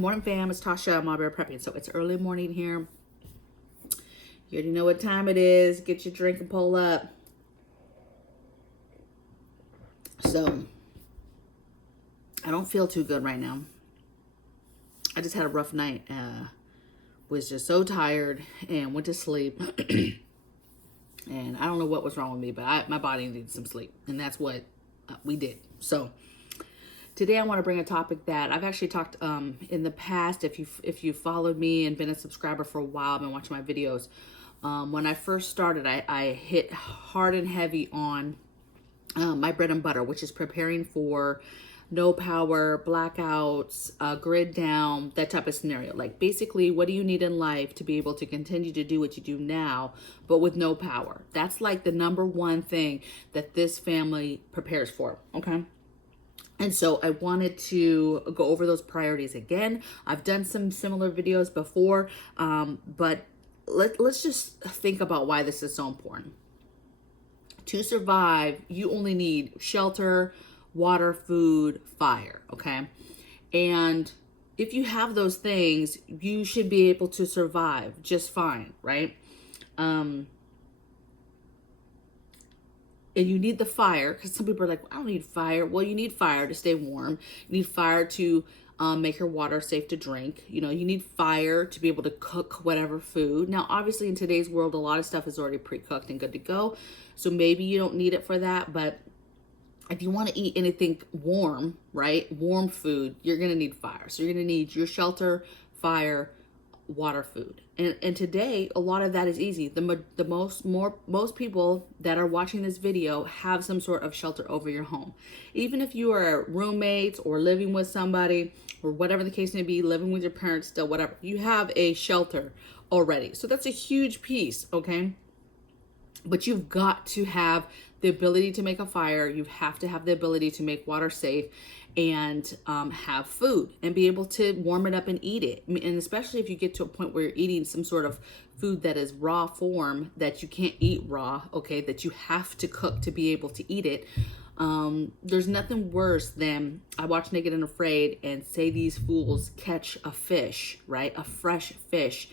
Morning fam, it's Tasha, MAMABEAR prepping. So it's early morning here. You already know what time it is. Get your drink and pull up. So I don't feel too good right now. I just had a rough night. Was just so tired and went to sleep. And I don't know what was wrong with me, but my body needed some sleep, and that's what we did. So today I want to bring a topic that I've actually talked in the past. If you followed me and been a subscriber for a while, been watching my videos. When I first started, I hit hard and heavy on my bread and butter, which is preparing for no power, blackouts, grid down, that type of scenario. Like basically, what do you need in life to be able to continue to do what you do now, but with no power? That's like the number one thing that this family prepares for, okay? And so I wanted to go over those priorities again. I've done some similar videos before, but let's just think about why this is so important. To survive, you only need shelter, water, food, fire, okay? And if you have those things, you should be able to survive just fine, right? And you need the fire, because some people are like, I don't need fire. Well, you need fire to stay warm. You need fire to make your water safe to drink. You know, you need fire to be able to cook whatever food. Now, obviously, in today's world, a lot of stuff is already pre-cooked and good to go. So maybe you don't need it for that, but if you want to eat anything warm, right, warm food, you're going to need fire. So you're going to need your shelter, fire, water, food. And today, a lot of that is easy. Most people that are watching this video have some sort of shelter over your home. Even if you are roommates or living with somebody or whatever the case may be, living with your parents still, whatever, you have a shelter already. So that's a huge piece, okay? But you've got to have the ability to make a fire. You have to have the ability to make water safe and have food and be able to warm it up and eat it. And especially if you get to a point where you're eating some sort of food that is raw form that you can't eat raw, okay, that you have to cook to be able to eat it. There's nothing worse than I watch Naked and Afraid and say these fools catch a fish, right? A fresh fish.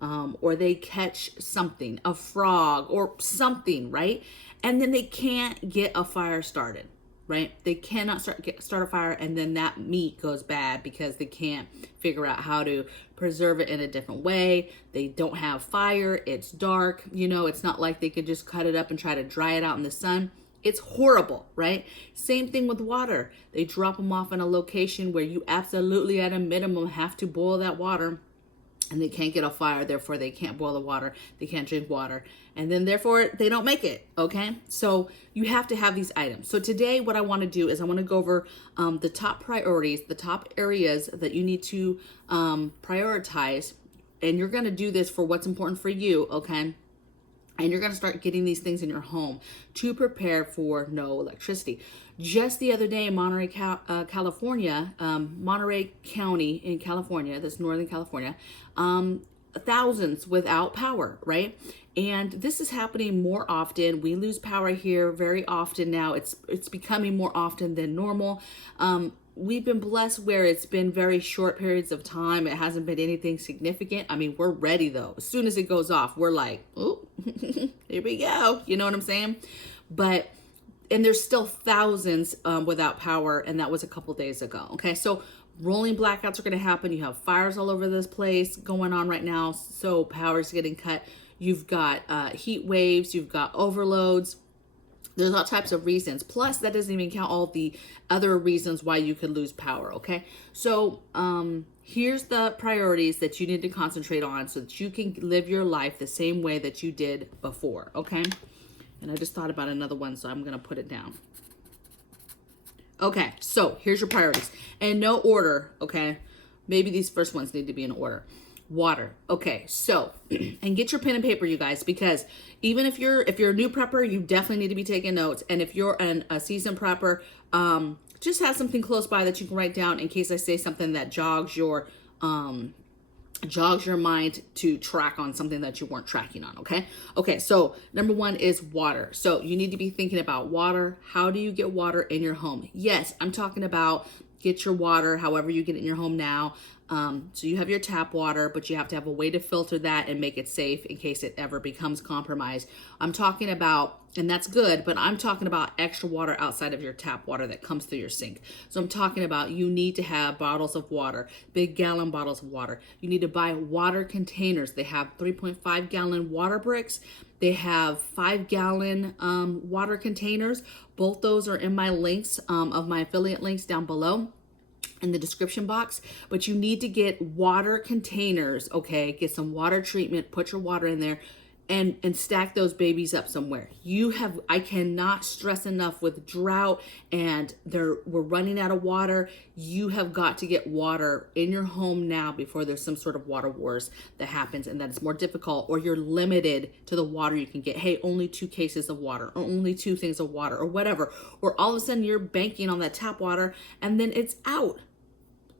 Or they catch something, a frog or something, right? And then they can't get a fire started, right? They cannot start a fire, and then that meat goes bad because they can't figure out how to preserve it in a different way. They don't have fire. It's dark. You know, it's not like they could just cut it up and try to dry it out in the sun. It's horrible, right? Same thing with water. They drop them off in a location where you absolutely at a minimum have to boil that water. And they can't get a fire, therefore they can't boil the water, they can't drink water, and then therefore they don't make it, okay? So you have to have these items. So today what I want to do is I want to go over the top priorities, the top areas that you need to prioritize, and you're going to do this for what's important for you, okay? And you're going to start getting these things in your home to prepare for no electricity. Just the other day in Monterey, California, Monterey County in California, that's Northern California, thousands without power, right? And this is happening more often. We lose power here very often now. It's becoming more often than normal. We've been blessed where it's been very short periods of time. It hasn't been anything significant. I mean, we're ready though. As soon as it goes off, we're like, oh, here we go. You know what I'm saying? And there's still thousands without power, and that was a couple days ago. Okay, so rolling blackouts are going to happen. You have fires all over this place going on right now, so power's getting cut. You've got heat waves. You've got overloads. There's all types of reasons. Plus, that doesn't even count all the other reasons why you could lose power, okay? So here's the priorities that you need to concentrate on so that you can live your life the same way that you did before, okay? And I just thought about another one, so I'm going to put it down. Okay, so here's your priorities. And no order, okay? Maybe these first ones need to be in order. Water. Okay, so, and get your pen and paper, you guys, because even if you're a new prepper, you definitely need to be taking notes. And if you're a seasoned prepper, just have something close by that you can write down in case I say something that jogs your mind to track on something that you weren't tracking on, okay? Okay, so number one is water. So you need to be thinking about water. How do you get water in your home? Yes, I'm talking about get your water however you get it in your home now. So you have your tap water, but you have to have a way to filter that and make it safe in case it ever becomes compromised. I'm talking about, and that's good, but I'm talking about extra water outside of your tap water that comes through your sink. So I'm talking about you need to have bottles of water, big gallon bottles of water. You need to buy water containers. They have 3.5 gallon water bricks. They have 5-gallon water containers. Both those are in my links of my affiliate links down below in the description box. But you need to get water containers, okay? Get some water treatment, put your water in there, and stack those babies up somewhere. I cannot stress enough with drought and we're running out of water. You have got to get water in your home now before there's some sort of water wars that happens and that it's more difficult, or you're limited to the water you can get. Hey, only 2 cases of water, or only 2 things of water, or whatever. Or all of a sudden you're banking on that tap water and then it's out.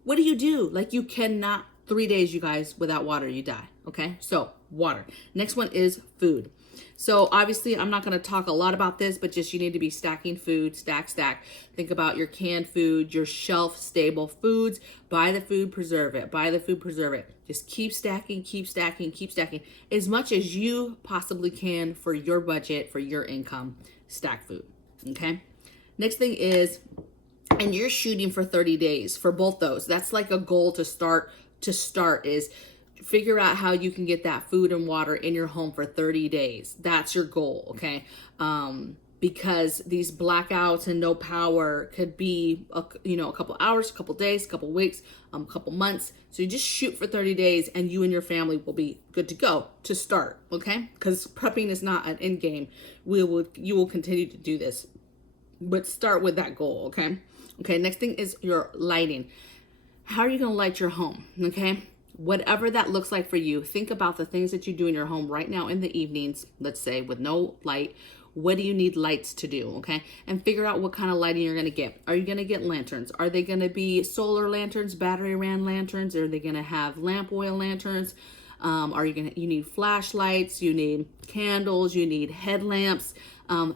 What do? Like, you cannot, 3 days, you guys, without water, you die. Okay, so water. Next one is food. So obviously I'm not going to talk a lot about this, but just you need to be stacking food, stack. Think about your canned food, your shelf stable foods. Buy the food, preserve it. Buy the food, preserve it. Just keep stacking as much as you possibly can for your budget, for your income. Stack food. Okay. Next thing is, and you're shooting for 30 days for both those. That's like a goal to start is figure out how you can get that food and water in your home for 30 days. That's your goal, okay? Because these blackouts and no power could be, a couple hours, a couple days, a couple weeks, a couple months. So you just shoot for 30 days and you and your family will be good to go to start, okay? Because prepping is not an end game. You will continue to do this, but start with that goal, okay? Okay, next thing is your lighting. How are you going to light your home, okay? Whatever that looks like for you, think about the things that you do in your home right now in the evenings, let's say with no light. What do you need lights to do, okay? And figure out what kind of lighting you're going to get. Are you going to get lanterns? Are they going to be solar lanterns, battery ran lanterns? Are they going to have lamp oil lanterns? You need flashlights, you need candles, you need headlamps.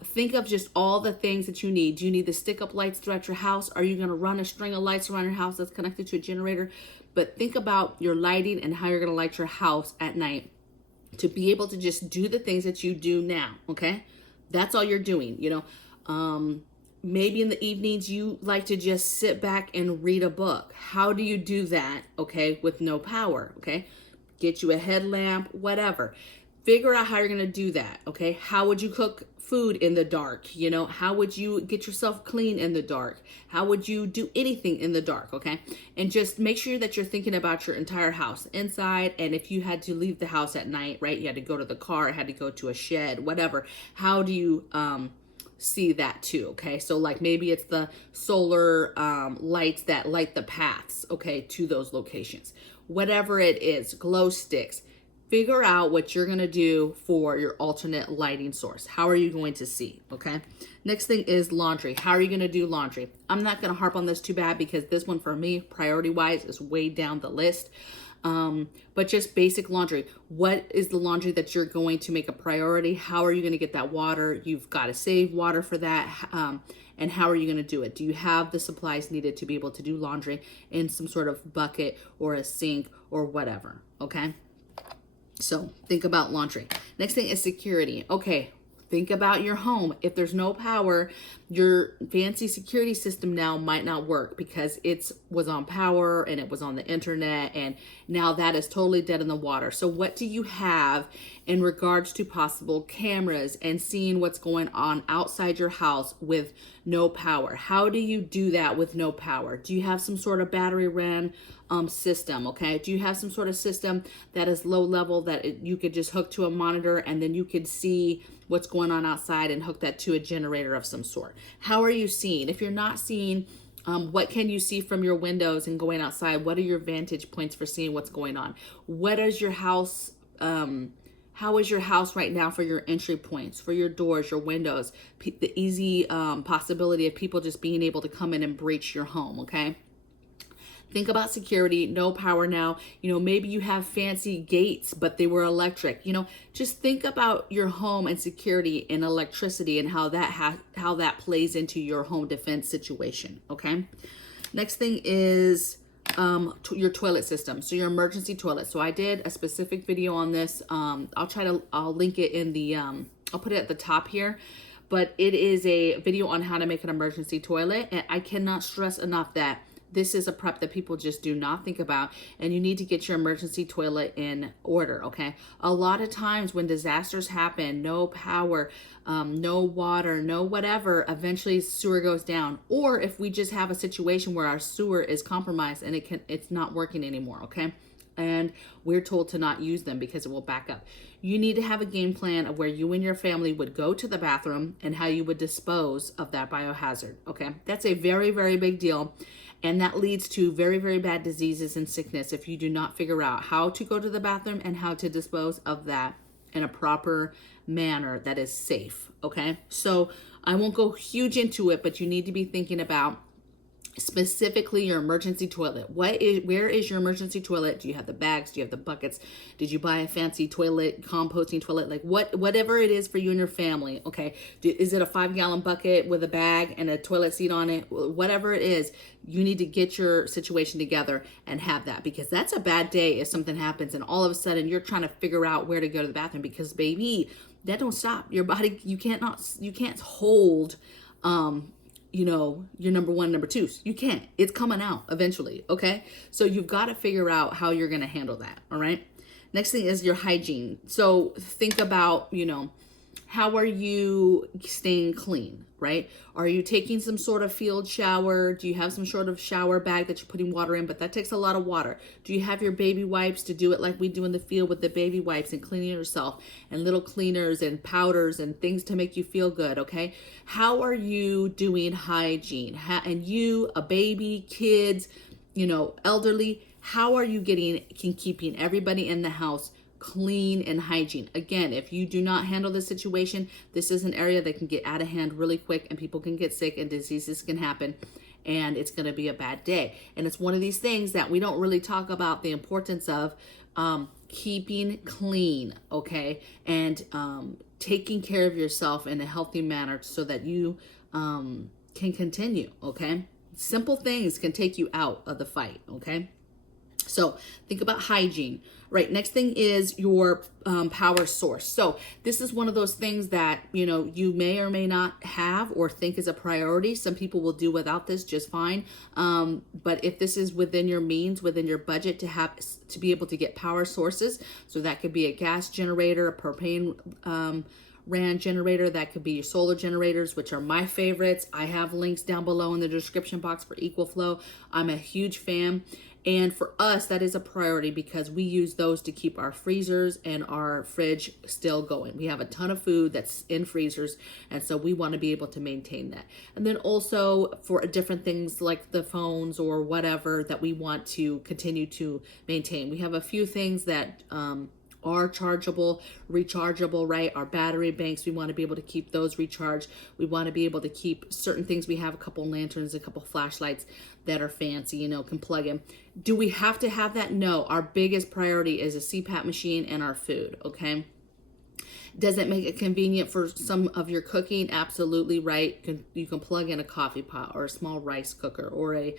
Think of just all the things that you need. Do you need the stick-up lights throughout your house? Are you going to run a string of lights around your house that's connected to a generator? But think about your lighting and how you're going to light your house at night to be able to just do the things that you do now, okay? That's all you're doing, Maybe in the evenings you like to just sit back and read a book. How do you do that, okay, with no power, okay? Get you a headlamp, whatever. Figure out how you're going to do that, okay? How would you cook food in the dark? How would you get yourself clean in the dark? How would you do anything in the dark, okay? And just make sure that you're thinking about your entire house inside. And if you had to leave the house at night, right? You had to go to the car, had to go to a shed, whatever. How do you see that too, okay? So like maybe it's the solar lights that light the paths, okay, to those locations. Whatever it is, glow sticks. Figure out what you're going to do for your alternate lighting source. How are you going to see, okay? Next thing is laundry. How are you going to do laundry? I'm not going to harp on this too bad because this one for me, priority-wise, is way down the list. But just basic laundry. What is the laundry that you're going to make a priority? How are you going to get that water? You've got to save water for that. And how are you going to do it? Do you have the supplies needed to be able to do laundry in some sort of bucket or a sink or whatever, okay? So think about laundry. Next thing is security. Okay, think about your home. If there's no power, your fancy security system now might not work because it was on power and it was on the internet, and now that is totally dead in the water. So what do you have in regards to possible cameras and seeing what's going on outside your house with no power? How do you do that with no power? Do you have some sort of battery ran system, okay? Do you have some sort of system that is low level that you could just hook to a monitor and then you could see what's going on outside and hook that to a generator of some sort? How are you seeing? If you're not seeing, what can you see from your windows and going outside? What are your vantage points for seeing what's going on? What is your house, how is your house right now for your entry points, for your doors, your windows, the easy possibility of people just being able to come in and breach your home, okay? Think about security, no power now. Maybe you have fancy gates, but they were electric. Just think about your home and security and electricity and how that plays into your home defense situation, okay? Next thing is your toilet system, so your emergency toilet. So I did a specific video on this. I'll link it in the I'll put it at the top here, but it is a video on how to make an emergency toilet. And I cannot stress enough that this is a prep that people just do not think about, and you need to get your emergency toilet in order, okay? A lot of times when disasters happen, no power, no water, no whatever, eventually sewer goes down. Or if we just have a situation where our sewer is compromised and it's not working anymore, okay? And we're told to not use them because it will back up. You need to have a game plan of where you and your family would go to the bathroom and how you would dispose of that biohazard, okay? That's a very, very big deal. And that leads to very, very bad diseases and sickness if you do not figure out how to go to the bathroom and how to dispose of that in a proper manner that is safe, okay? So I won't go huge into it, but you need to be thinking about specifically your emergency toilet. Where is your emergency toilet? Do you have the bags? Do you have the buckets? Did you buy a fancy toilet, composting toilet? Like whatever it is for you and your family, okay? Is it a 5-gallon bucket with a bag and a toilet seat on it? Whatever it is, you need to get your situation together and have that, because that's a bad day if something happens and all of a sudden you're trying to figure out where to go to the bathroom, because baby, that don't stop. Your body, you can't hold you know, your number one, number two. You can't. It's coming out eventually, okay? So you've got to figure out how you're going to handle that, all right? Next thing is your hygiene. So think about, you know, how are you staying clean, right? Are you taking some sort of field shower? Do you have some sort of shower bag that you're putting water in? But that takes a lot of water. Do you have your baby wipes to do it like we do in the field with the baby wipes and cleaning yourself and little cleaners and powders and things to make you feel good, okay? How are you doing hygiene? And you, a baby, kids, you know, elderly, how are you keeping everybody in the house clean and hygiene? Again, if you do not handle this situation, this is an area that can get out of hand really quick and people can get sick and diseases can happen and it's going to be a bad day. And it's one of these things that we don't really talk about the importance of keeping clean, okay? And taking care of yourself in a healthy manner so that you can continue, okay? Simple things can take you out of the fight, okay? So think about hygiene, right? Next thing is your power source. So this is one of those things that, you know, you may or may not have or think is a priority. Some people will do without this just fine. But if this is within your means, within your budget to be able to get power sources, so that could be a gas generator, a propane ran generator, that could be your solar generators, which are my favorites. I have links down below in the description box for Equal Flow. I'm a huge fan. And for us, that is a priority because we use those to keep our freezers and our fridge still going. We have a ton of food that's in freezers, and so we want to be able to maintain that. And then also for different things like the phones or whatever that we want to continue to maintain. We have a few things that are chargeable, rechargeable, right? Our battery banks, we want to be able to keep those recharged. We want to be able to keep certain things. We have a couple lanterns, a couple flashlights that are fancy, you know, can plug in. Do we have to have that? No. Our biggest priority is a CPAP machine and our food, okay? Does it make it convenient for some of your cooking? Absolutely, right? You can plug in a coffee pot or a small rice cooker or a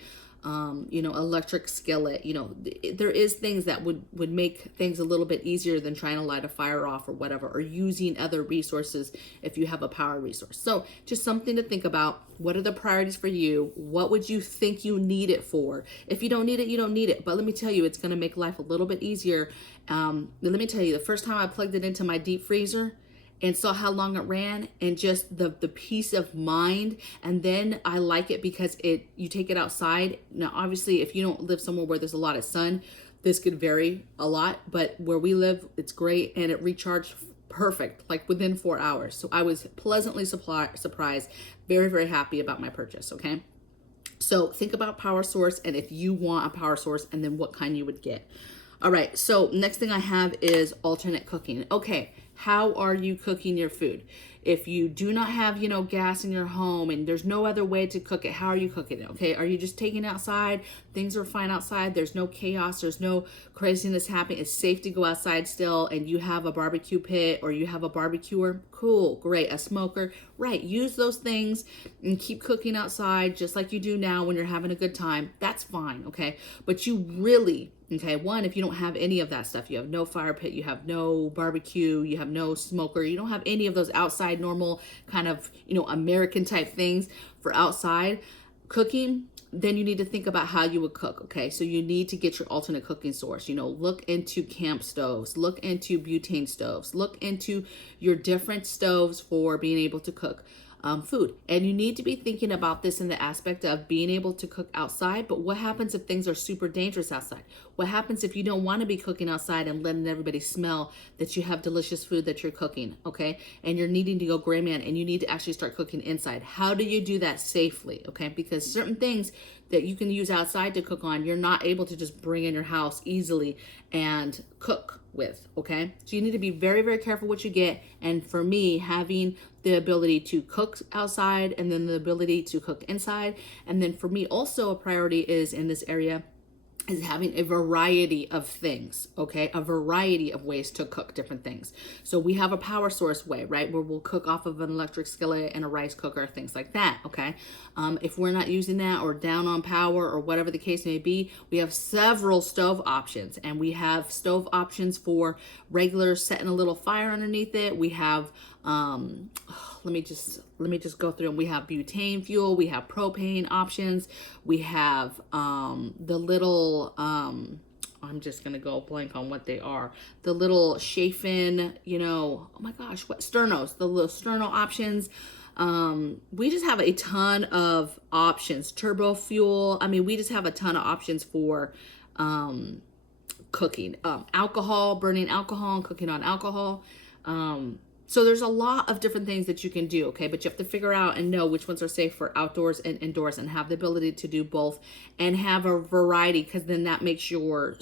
you know, electric skillet. You know, there is things that would make things a little bit easier than trying to light a fire off or whatever, or using other resources if you have a power resource. So just something to think about. What are the priorities for you? What would you think you need it for? If you don't need it, you don't need it. But let me tell you, it's going to make life a little bit easier. Let me tell you, the first time I plugged it into my deep freezer and saw how long it ran and just the peace of mind. And then I like it because you take it outside. Now, obviously, if you don't live somewhere where there's a lot of sun, this could vary a lot, but where we live, it's great. And it recharged perfect, like within 4 hours. So I was pleasantly surprised, very, very happy about my purchase, okay? So think about power source and if you want a power source and then what kind you would get. All right, so next thing I have is alternate cooking. Okay, how are you cooking your food? If you do not have, you know, gas in your home and there's no other way to cook it, how are you cooking it? Okay, are you just taking it outside? Things are fine outside. There's no chaos. There's no craziness happening. It's safe to go outside still, and you have a barbecue pit or you have a barbecuer. Cool, great. A smoker, right. Use those things and keep cooking outside just like you do now when you're having a good time. That's fine, okay? But you really, okay, one, if you don't have any of that stuff, you have no fire pit, you have no barbecue, you have no smoker, you don't have any of those outside normal kind of, American type things for outside cooking, then you need to think about how you would cook, okay? So you need to get your alternate cooking source. Look into camp stoves, look into butane stoves, look into your different stoves for being able to cook food. And you need to be thinking about this in the aspect of being able to cook outside, but what happens if things are super dangerous outside? What happens if you don't want to be cooking outside and letting everybody smell that you have delicious food that you're cooking, okay? And you're needing to go gray man and you need to actually start cooking inside. How do you do that safely, okay? Because certain things that you can use outside to cook on, you're not able to just bring in your house easily and cook with, okay? So you need to be very, very careful what you get. And for me, having the ability to cook outside and then the ability to cook inside. And then for me also a priority is in this area is having a variety of things, okay? A variety of ways to cook different things. So we have a power source way, right? Where we'll cook off of an electric skillet and a rice cooker, things like that, okay? If we're not using that or down on power or whatever the case may be, we have several stove options, and we have stove options for regular setting a little fire underneath it. We have, let me just go through them. We have butane fuel, we have propane options, we have the little I'm just gonna go blank on what they are. The little chafin, oh my gosh, what sternos, the little sterno options. We just have a ton of options. Turbo fuel. I mean, we just have a ton of options for cooking. Alcohol, burning alcohol and cooking on alcohol. So there's a lot of different things that you can do, okay? But you have to figure out and know which ones are safe for outdoors and indoors and have the ability to do both and have a variety, because then that makes your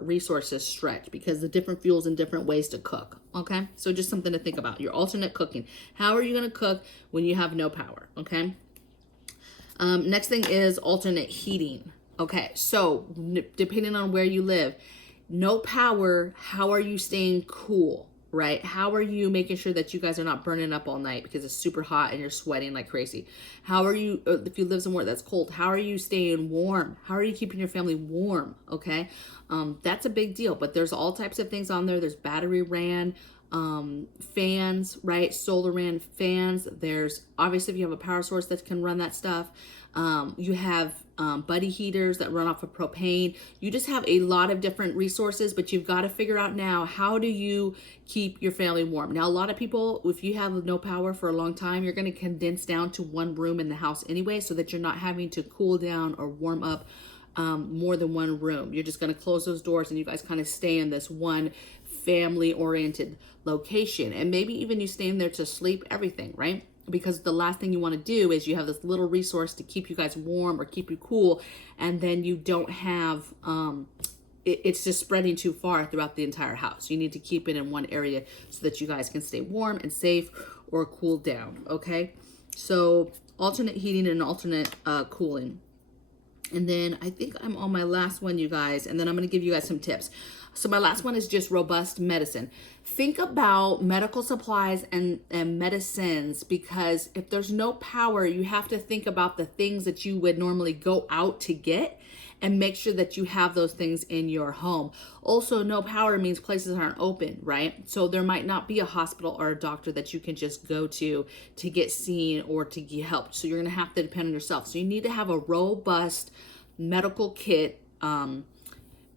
resources stretch, because the different fuels and different ways to cook, okay? So just something to think about. Your alternate cooking. How are you going to cook when you have no power, okay? Next thing is alternate heating. Okay, so depending on where you live, no power, how are you staying cool? Right? How are you making sure that you guys are not burning up all night because it's super hot and you're sweating like crazy? How are you, if you live somewhere that's cold, how are you staying warm? How are you keeping your family warm? Okay. That's a big deal, but there's all types of things on there. There's battery ran, fans, right? Solar ran fans. There's obviously if you have a power source that can run that stuff. You have buddy heaters that run off of propane. You just have a lot of different resources, but you've got to figure out now, how do you keep your family warm? Now, a lot of people, if you have no power for a long time, you're going to condense down to one room in the house anyway, so that you're not having to cool down or warm up more than one room. You're just going to close those doors and you guys kind of stay in this one family oriented location. And maybe even you stay in there to sleep, everything, right? Because the last thing you want to do is you have this little resource to keep you guys warm or keep you cool, and then you don't have, it's just spreading too far throughout the entire house. You need to keep it in one area so that you guys can stay warm and safe or cool down, okay? So alternate heating and alternate cooling. And then I think I'm on my last one, you guys, and then I'm going to give you guys some tips. So my last one is just robust medicine. Think about medical supplies and medicines, because if there's no power, you have to think about the things that you would normally go out to get and make sure that you have those things in your home. Also, no power means places aren't open, right? So there might not be a hospital or a doctor that you can just go to get seen or to get help. So you're gonna have to depend on yourself. So you need to have a robust medical kit,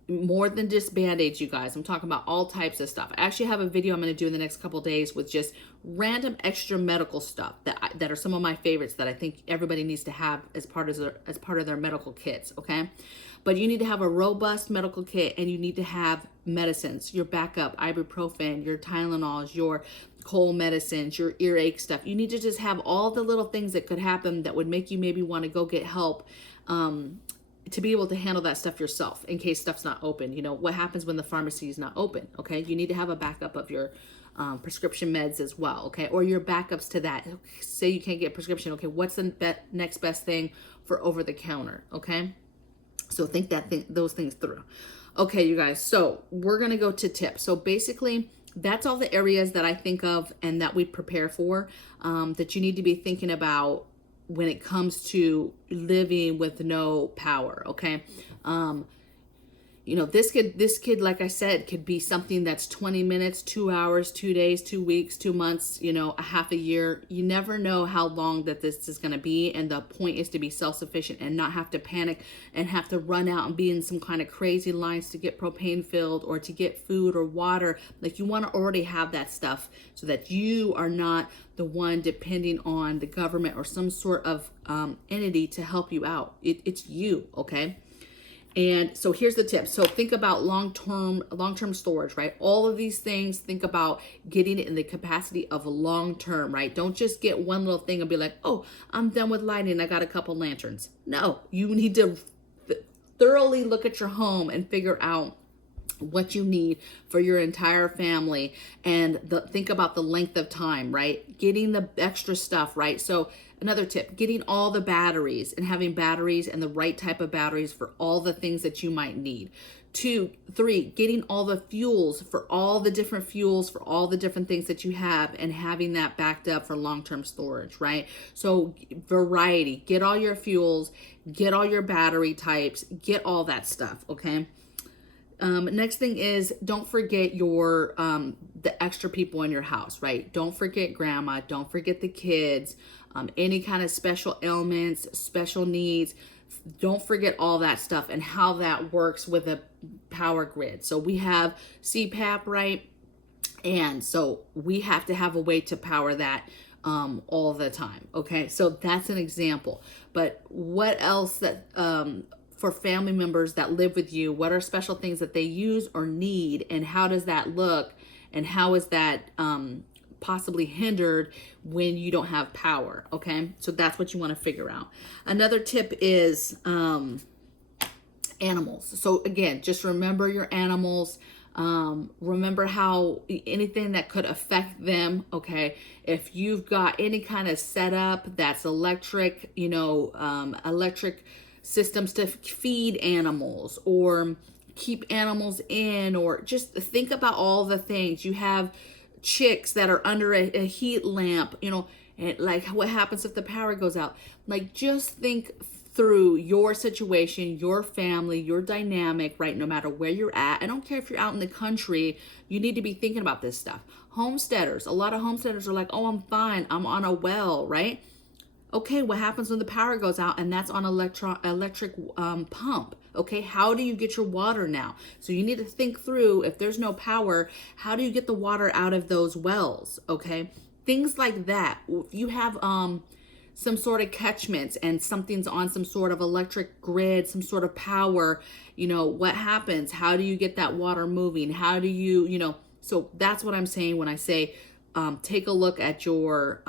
more than just Band-Aids, you guys. I'm talking about all types of stuff. I actually have a video I'm going to do in the next couple of days with just random extra medical stuff that are some of my favorites that I think everybody needs to have as part of their medical kits, okay? But you need to have a robust medical kit, and you need to have medicines, your backup, ibuprofen, your Tylenols, your cold medicines, your earache stuff. You need to just have all the little things that could happen that would make you maybe want to go get help, to be able to handle that stuff yourself in case stuff's not open. You know, what happens when the pharmacy is not open, okay? You need to have a backup of your prescription meds as well, okay? Or your backups to that. Say you can't get a prescription, okay? What's the next best thing for over the counter, okay? So think those things through. Okay, you guys, so we're gonna go to tips. So basically, that's all the areas that I think of and that we prepare for, that you need to be thinking about when it comes to living with no power. Okay. You know, this kid, like I said, could be something that's 20 minutes, 2 hours, 2 days, 2 weeks, 2 months, you know, a half a year. You never know how long that this is going to be. And the point is to be self-sufficient and not have to panic and have to run out and be in some kind of crazy lines to get propane filled or to get food or water. Like, you want to already have that stuff so that you are not the one depending on the government or some sort of entity to help you out. It's you, okay? And so here's the tip. So think about long-term storage, right? All of these things, think about getting it in the capacity of long-term, right? Don't just get one little thing and be like, oh, I'm done with lighting, I got a couple lanterns. No, you need to thoroughly look at your home and figure out what you need for your entire family, and think about the length of time, right? Getting the extra stuff, right? So another tip, getting all the batteries and having batteries and the right type of batteries for all the things that you might need. 2, 3, getting all the fuels for all the different fuels for all the different things that you have and having that backed up for long-term storage, right? So variety, get all your fuels, get all your battery types, get all that stuff, okay? Next thing is, don't forget your the extra people in your house, right? Don't forget grandma, don't forget the kids, any kind of special ailments, special needs. Don't forget all that stuff and how that works with a power grid. So we have CPAP, right? And so we have to have a way to power that all the time, okay? So that's an example. But what else that for family members that live with you, what are special things that they use or need, and how does that look, and how is that possibly hindered when you don't have power, okay? So that's what you want to figure out. Another tip is animals. So again, just remember your animals. Remember how anything that could affect them, okay? If you've got any kind of setup that's electric, you know, electric systems to feed animals or keep animals in, or just think about all the things. You have chicks that are under a heat lamp, you know, and like what happens if the power goes out? Like, just think through your situation, your family, your dynamic, right? No matter where you're at. I don't care if you're out in the country, you need to be thinking about this stuff. Homesteaders, a lot of homesteaders are like, oh, I'm fine, I'm on a well, right? Okay, what happens when the power goes out and that's on electric pump? Okay, how do you get your water now? So you need to think through, if there's no power, how do you get the water out of those wells? Okay, things like that. If you have some sort of catchments and something's on some sort of electric grid, some sort of power, you know, what happens? How do you get that water moving? How do you, you know, so that's what I'm saying when I say take a look at your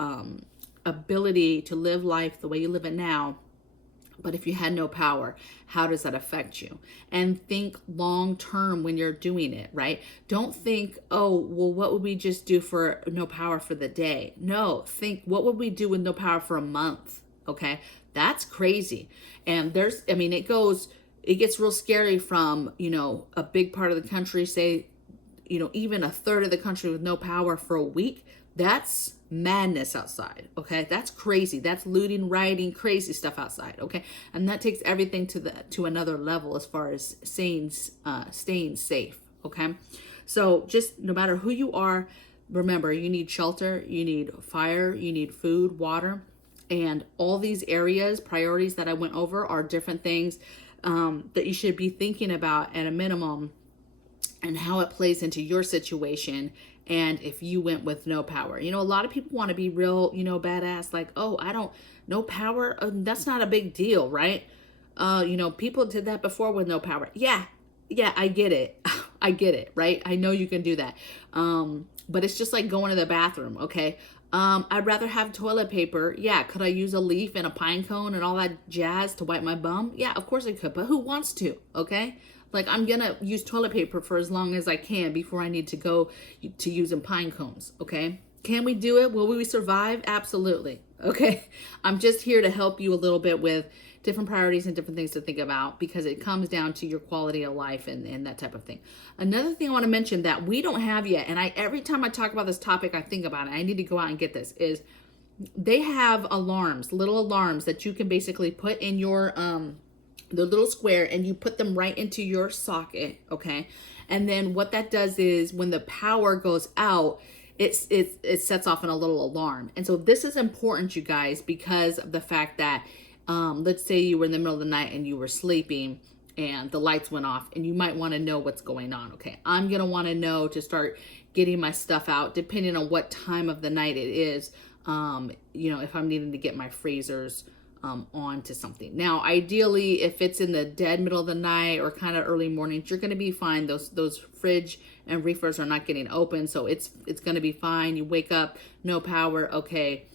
ability to live life the way you live it now. But if you had no power, how does that affect you? And think long term when you're doing it, right? Don't think, oh, well, what would we just do for no power for the day? No, think, what would we do with no power for a month? Okay, that's crazy. And there's, I mean, it gets real scary from, you know, a big part of the country, say, you know, even a third of the country with no power for a week. That's madness outside, okay? That's crazy. That's looting, rioting, crazy stuff outside, okay? And that takes everything to another level as far as staying safe, okay? So just no matter who you are, remember, you need shelter, you need fire, you need food, water, and all these areas, priorities that I went over are different things that you should be thinking about at a minimum, and how it plays into your situation. And if you went with no power, you know, a lot of people want to be real, you know, badass, like, oh, no power. That's not a big deal, right? You know, people did that before with no power. Yeah, I get it. I get it, right? I know you can do that. But it's just like going to the bathroom, okay? I'd rather have toilet paper. Yeah, could I use a leaf and a pine cone and all that jazz to wipe my bum? Yeah, of course I could, but who wants to, okay? Like, I'm gonna use toilet paper for as long as I can before I need to go to using pine cones, okay? Can we do it? Will we survive? Absolutely, okay? I'm just here to help you a little bit with different priorities and different things to think about, because it comes down to your quality of life and that type of thing. Another thing I want to mention that we don't have yet, and every time I talk about this topic, I think about it. I need to go out and get this, is they have alarms, little alarms that you can basically put in your the little square, and you put them right into your socket, okay? And then what that does is when the power goes out, it sets off in a little alarm. And so this is important, you guys, because of the fact that let's say you were in the middle of the night and you were sleeping and the lights went off, and you might want to know what's going on. Okay, I'm gonna want to know to start getting my stuff out, depending on what time of the night it is. You know, if I'm needing to get my freezers onto something. Now, ideally, if it's in the dead middle of the night or kind of early mornings, you're going to be fine. Those fridge and reefers are not getting open, so it's going to be fine. You wake up, no power. Okay,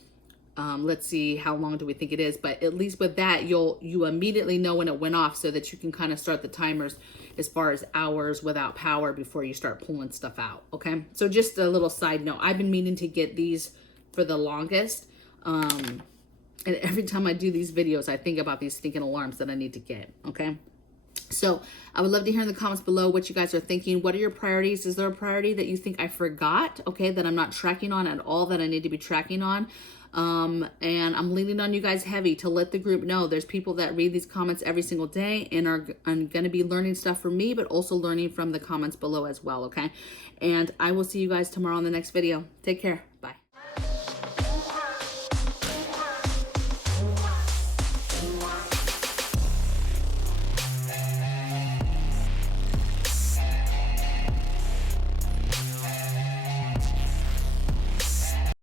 let's see, how long do we think it is? But at least with that, you immediately know when it went off, so that you can kind of start the timers as far as hours without power before you start pulling stuff out. Okay, so just a little side note, I've been meaning to get these for the longest. And every time I do these videos, I think about these stinking alarms that I need to get, okay? So I would love to hear in the comments below what you guys are thinking. What are your priorities? Is there a priority that you think I forgot, okay, that I'm not tracking on at all, that I need to be tracking on? And I'm leaning on you guys heavy to let the group know there's people that read these comments every single day and are going to be learning stuff from me, but also learning from the comments below as well, okay? And I will see you guys tomorrow on the next video. Take care. Bye.